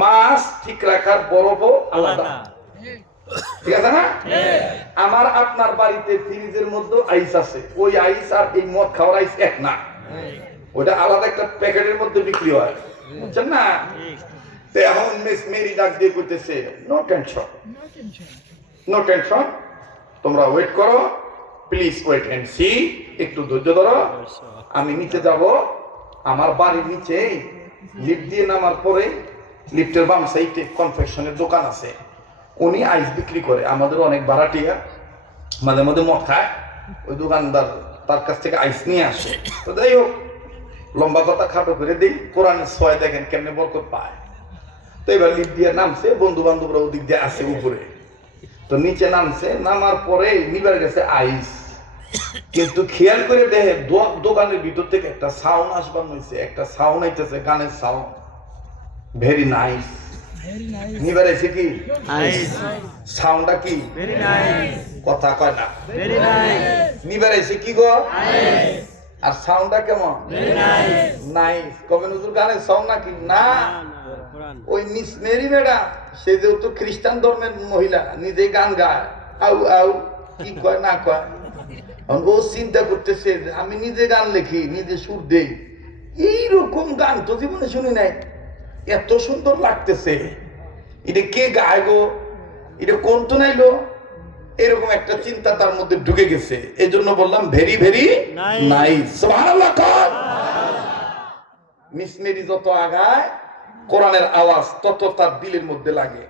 মাছ ঠিক রাখার বরফও আলাদা, ঠিক আছে না? আমার আপনার বাড়িতে ফ্রিজের মধ্যে আইস আছে, ওই আইস আর এই মদ খাওয়ার আইস এক না, ওটা আলাদা একটা প্যাকেটের মধ্যে বিক্রি হয়, বুঝছেন না? এখন মিস মেরি ডাক দিয়ে কইতেছে, নো টেনশন, নো টেনশন, তোমরা ওয়েট করো, প্লিজ ওয়েট এন্ড সি, একটু ধৈর্য ধরো, আমি নিচে যাব, আমার বাড়ির নিচে লিফট দিয়ে নামার পরে লিফটের বাম সাইডে কনফেকশনের দোকান আছে, উনি আইস বিক্রি করে, আমাদের অনেক ভাড়াটিয়া মাঝে মধ্যে মদ খায়, ওই দোকানদার তার কাছ থেকে আইস নিয়ে আসে। তো যাই হোক, লম্বা কথা খাটো করে দিই, কোরআনের ছয় দেখেন কেমনে বরকত পায়। তো এবার লিফট দিয়ে নামছে, বন্ধু বান্ধবরা ওদিক দিয়ে আসে উপরে, তো নিচে নামছে, নামার পরে নিবার গেছে আইস, কিন্তু খেয়াল করে দেখে দোকানের ভিতর থেকে একটা সাউন্ড আসবার হয়েছে, একটা সাউন্ড আইতেছে, গানের সাউন্ড, ভেরি নাইস। নিবার এসে কি সাউন্ডটা কি কথা কয় না, নিবার এসে কি গো, আর সাউন্ডটা কেমন নাইস। কবে নজরুল গানের সাউন্ড নাকি না, ওই মিস মেরি ম্যাডাম, সে যেহেতু খ্রিস্টান ধর্মের মহিলা, নিজে গান গায়, আউ আউ কি কয় না কয়, ও চিন্তা করতেছে আমি নিজে গান লিখি, নিজে সুর দেই, এইরকম গান তো জীবনে শুনি নাই, এত সুন্দর লাগতেছে, এটা কে গায় গো, এটা কোন তো নাইলো, এরকম একটা চিন্তা তার মধ্যে ঢুকে গেছে। এই জন্য বললাম ভেরি ভেরি নাইস, সুবহানাল্লাহ। মিস মেরি যত আগায়, কোরআনের আওয়াজ তত তার দিলের মধ্যে লাগে।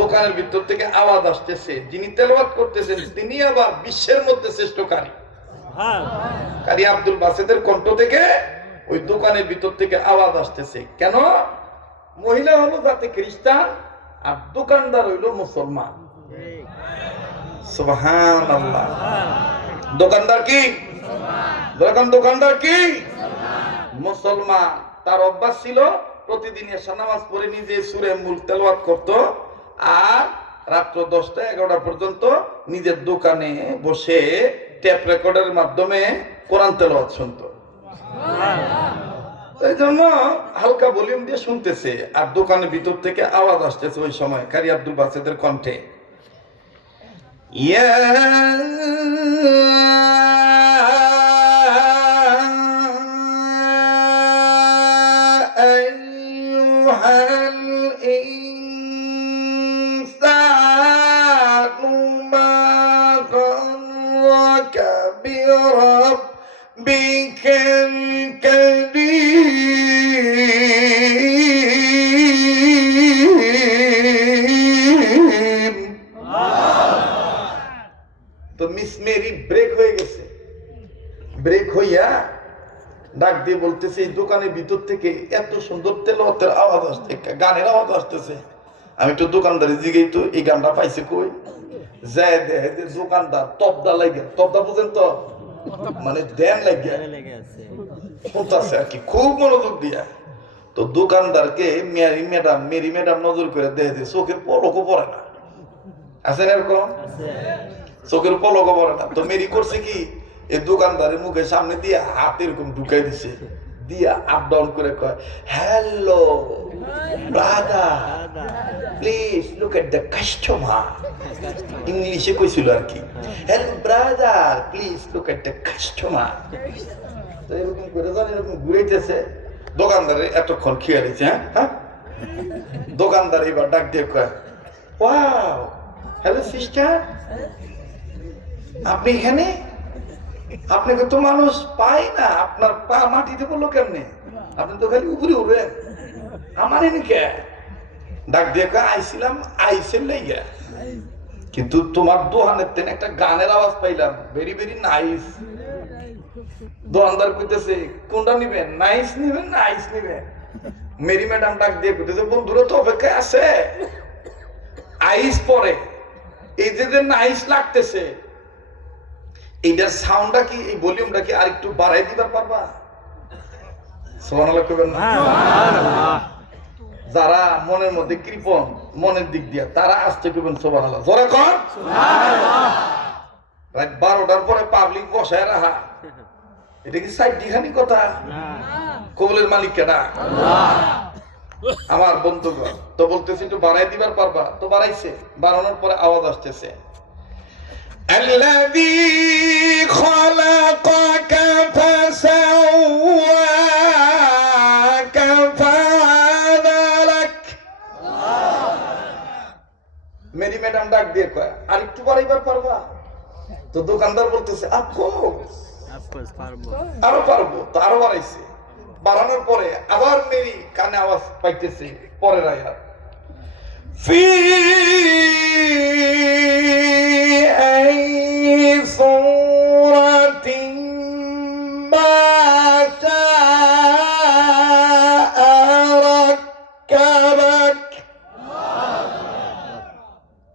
দোকানের ভিতর থেকে আওয়াজ আসতেছে, যিনি তেলাওয়াত করতেছেন তিনি আবার বিশ্বের মধ্যে শ্রেষ্ঠ কারি, কারি আব্দুল বাসেদের কণ্ঠ থেকে ওই দোকানের ভিতর থেকে আওয়াজ আসতেছে। কেন? মহিলা হলো যাতে খ্রিস্টান, আর দোকানদার হইলো মুসলমান। সুবহানাল্লাহ। দোকানদার কি? দোকানদার কি? মুসলমান। তার অভ্যাস ছিল প্রতিদিন এশা নামাজ পড়ে নিজে সূরা মুলক তেলাওয়াত করত, আর রাত্র 10টা-11টা পর্যন্ত নিজের দোকানে বসে টেপ রেকর্ডের মাধ্যমে কোরআন তেলাওয়াত শুনত। এই জন্য হালকা ভলিউম দিয়ে শুনতেছে, আর দোকানের ভিতর থেকে আওয়াজ আসতেছে ওই সময় কারি আব্দুল বাসেদের কণ্ঠে, ইয়া আইয়ুহাল ইনসানু মা গাররাকা বিরাব্বিকাল কারীম। তো মিস মেরি ব্রেক হয়ে গেছে, ব্রেক হইয়া ডাক দিয়ে বলতেছে, এই দোকানের ভিতর থেকে এত সুন্দর তেলাওয়াতের আওয়াজ আসছে, গানের আওয়াজ আসতেছে, আমি একটু দোকানদারি জিগেই তো এই গানটা পাইছে কই, যায় দেখে যে দোকানদার তবদা লাগে, তবদা বুঝেন তো, মানে দেন লাগে শুনতেছে আর কি, খুব মনোযোগ দিয়া। তো দোকানদারকে মেরি ম্যাডাম নজর করে দেখে যে চোখের পলকও পড়ে না, আছে না এরকম, চোখের পলকও পড়ে না। তো মেরি করছে কি, এই দোকানদারের মুখের সামনে দিয়ে হাত এরকম ঢুকাই দিছে, দিয়া আপ ডাউন করে কয়, hello brother, please look at the customer. ইংলিশে কইছিল আর কি, hello brother please look at the customer. তো এরকম করে যখন এরকম ঘুরাইতেছে, দোকানদারের এতক্ষণ খেয়াল হয়েছে, হ্যাঁ, দোকানদার এবার ডাক দিয়ে কয়, ওয়াও হ্যালো সিস্টার, আপনি এখানে, আপনাকে তো মানুষ পাই না, আপনার পা মাটিতে পড়লো কেমনে, আপনি তো খালি উপরে উঠবেন, আমার এনে কে? ডাক দিয়ে আইছিলাম আইসের লাইগা, কিন্তু তোমার দোকানের তেন একটা গানের আওয়াজ পাইলাম, ভেরি ভেরি নাইস। দোকানদার কইতেছে, কোনটা নিবেন, নাইস নিবেন না আইস নিবেন? মেরি ম্যাডাম ডাক দিয়ে কইতেছে, বন্ধুরা তো অপেক্ষায় আছে, আইস পরে, এই যে নাইস লাগতেছে, এইটার সাউন্ডটা কি, এই ভলিউমটা কি আর একটু বাড়াই দিবার পারবা? সুবহানাল্লাহ কইবেন না? যারা মনের মধ্যে কৃপণ, মনের দিক দিয়া, তারা আসতে কইবেন সুবহানাল্লাহ, জোরে কর সুবহানাল্লাহ। রাত 12টার পরে পাবলিক বসায় রাখা, এটা কি সাইডখানি কথা? কবুলের মালিক কেডা? আল্লাহ। আমার বন্ধুগণ, তো বলতেছি একটু বাড়াই দিবার পারবা? তো বাড়াইছে, বাড়ানোর পরে আওয়াজ আসতেছে, الذي خلقك فسواك فعدلك। মেরি ম্যাডাম ডাক দিয়ে কয়, আর একটু বাড়াইবার পারবা? তো দোকানদার বলতেছে অফকোর্স পারবো, আরো পারবো। তো আরো বাড়াইছে, বাড়ানোর পরে আবার মেরি কানে আওয়াজ পাইতেছে পরের আয়াত, ফি আই সূরাতিন মা শাআ রাক্কাবাক।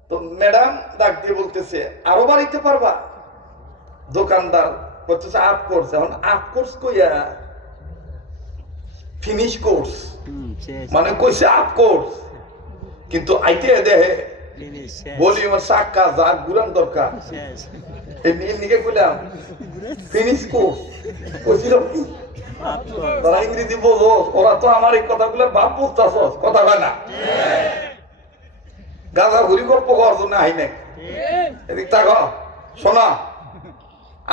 তো ম্যাডাম ডাক দিয়ে বলতেছে আরো বাড়াইতে পারবা? দোকানদার বলতেছে আপ কোর্স। এখন আপ কোর্স কইয়া ফিনিশ কোর্স মানে কইছে আপ কোর্স, কিন্তু আইতে দেহে ভলিউমের সাক্কা যা গুলান দরকার এদিকে কইলাম ফিনিশ কোর্স কইছিল। তারা ইংরেজি বোঝো, ওরা তো আমার এই কথাগুলো ভাব বুঝতেছ, কথা হয় না। গাঁজা ঘুরি গল্প করার জন্য আই নাই। এদিক তাক শোনা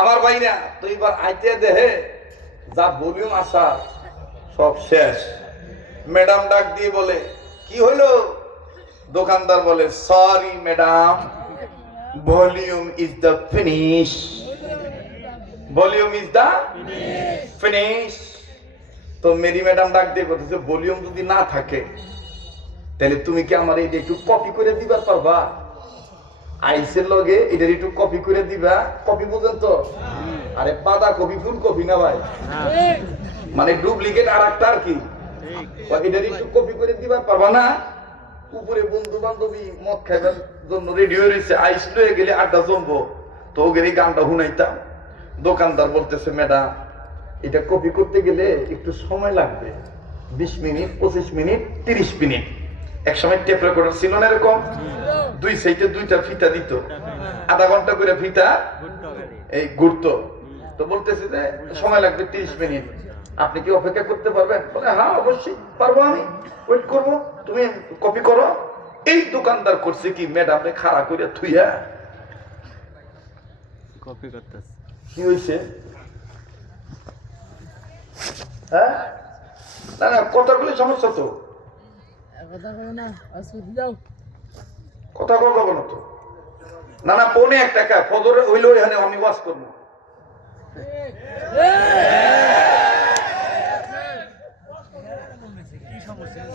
আমার ভাইরা, তো এবার আইতে দেহে যা ভলিউম আসা সব শেষ। ম্যাডাম ডাক দিয়ে বলে কি হলো? দোকানদার বলে sorry madam, volume is the finish, volume is the finish. তো মেরি ম্যাডাম ডাক দিয়ে বলতেছে ভলিউম যদি না থাকে তাহলে তুমি কি আমার এটা একটু কপি করে দিবার পারবা? আইসের লগে এটা একটু কপি করে দিবা। কপি বুঝেন তো? আরে বাঁধা কপি, ফুল কপি না ভাই, মানে ডুপ্লিকেট আর একটা আর কি। এটা একটু কপি করে দিবার পারবা না? উপরে বন্ধু বান্ধবী মদ খাইবার জন্য রেডি হয়ে রয়েছে, আইস লয়ে গেলে আড্ডা জমবো, তো গেলে গানটা শুনাইতাম। দোকানদার বলতেছে ম্যাডাম এটা কপি করতে গেলে একটু সময় লাগবে, 20 মিনিট, 25 মিনিট, 30 মিনিট। এক সময় টেপ রেকর্ডার ছিল না এরকম, দুই সাইডে দুইটা ফিতা দিত, আধা ঘন্টা করে ফিতা এই ঘুরতো। তো বলতেছে যে সময় লাগবে 30 মিনিট, আপনি কি অপেক্ষা করতে পারবেন? বলে হ্যাঁ অবশ্যই পারবো, আমি ওয়েট করবো, তুমি কপি করো। এই দোকানদার করছে কি ম্যাডাম রে খাড়া করে থুইয়া কপি করতেছে। কি হইছে? হ্যাঁ না না কথাগুলি সমস্যা তো, কথা কও না, আসুদি দাও, কথা কও না তো। না না পৌনে 1 টাকা ফজরে হইলো, এখানে আমি ওয়াজ করব।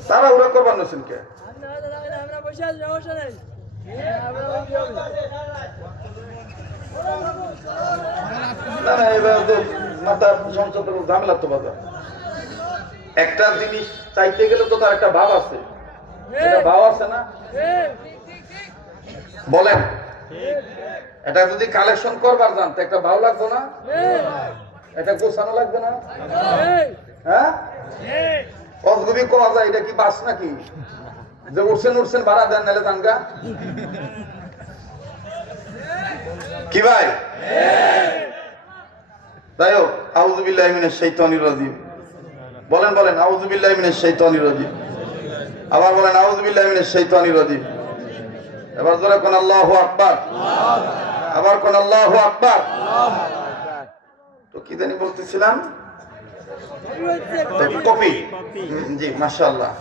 তারা ওরা করবার নছেন কে? আমরা বসে আছি, সমস্যা নাই। না না এবার মাথা সংসদ ঝামেলা তো বাজার। একটা জিনিস চাইতে গেলে তো তার একটা ভাব আছে, এটা ভাব আছে না? বলেন এটা যদি কালেকশন করবার যান তো একটা ভাব লাগবে না? এটা গোছানো লাগবে না? হ্যাঁ অজগবি কোয়া যায়, এটা কি বাস নাকি যে উঠছেন ভাড়া দেন নালে জানগা কি ভাই? যাই হোক, আউযু বিল্লাহি মিনাশ শাইতানির রাজিম। বলেন বলেন আউযু বিল্লাহি মিনাশ শাইতানির রাজিম। আবার বলেন আউযু বিল্লাহি মিনাশ শাইতানির রাজিম। এবার জোরে কোন আল্লাহু আকবার, আবার কোন আল্লাহু আকবার। তো কি জানি বলতেছিলাম? কপি। জি মাশাআল্লাহ।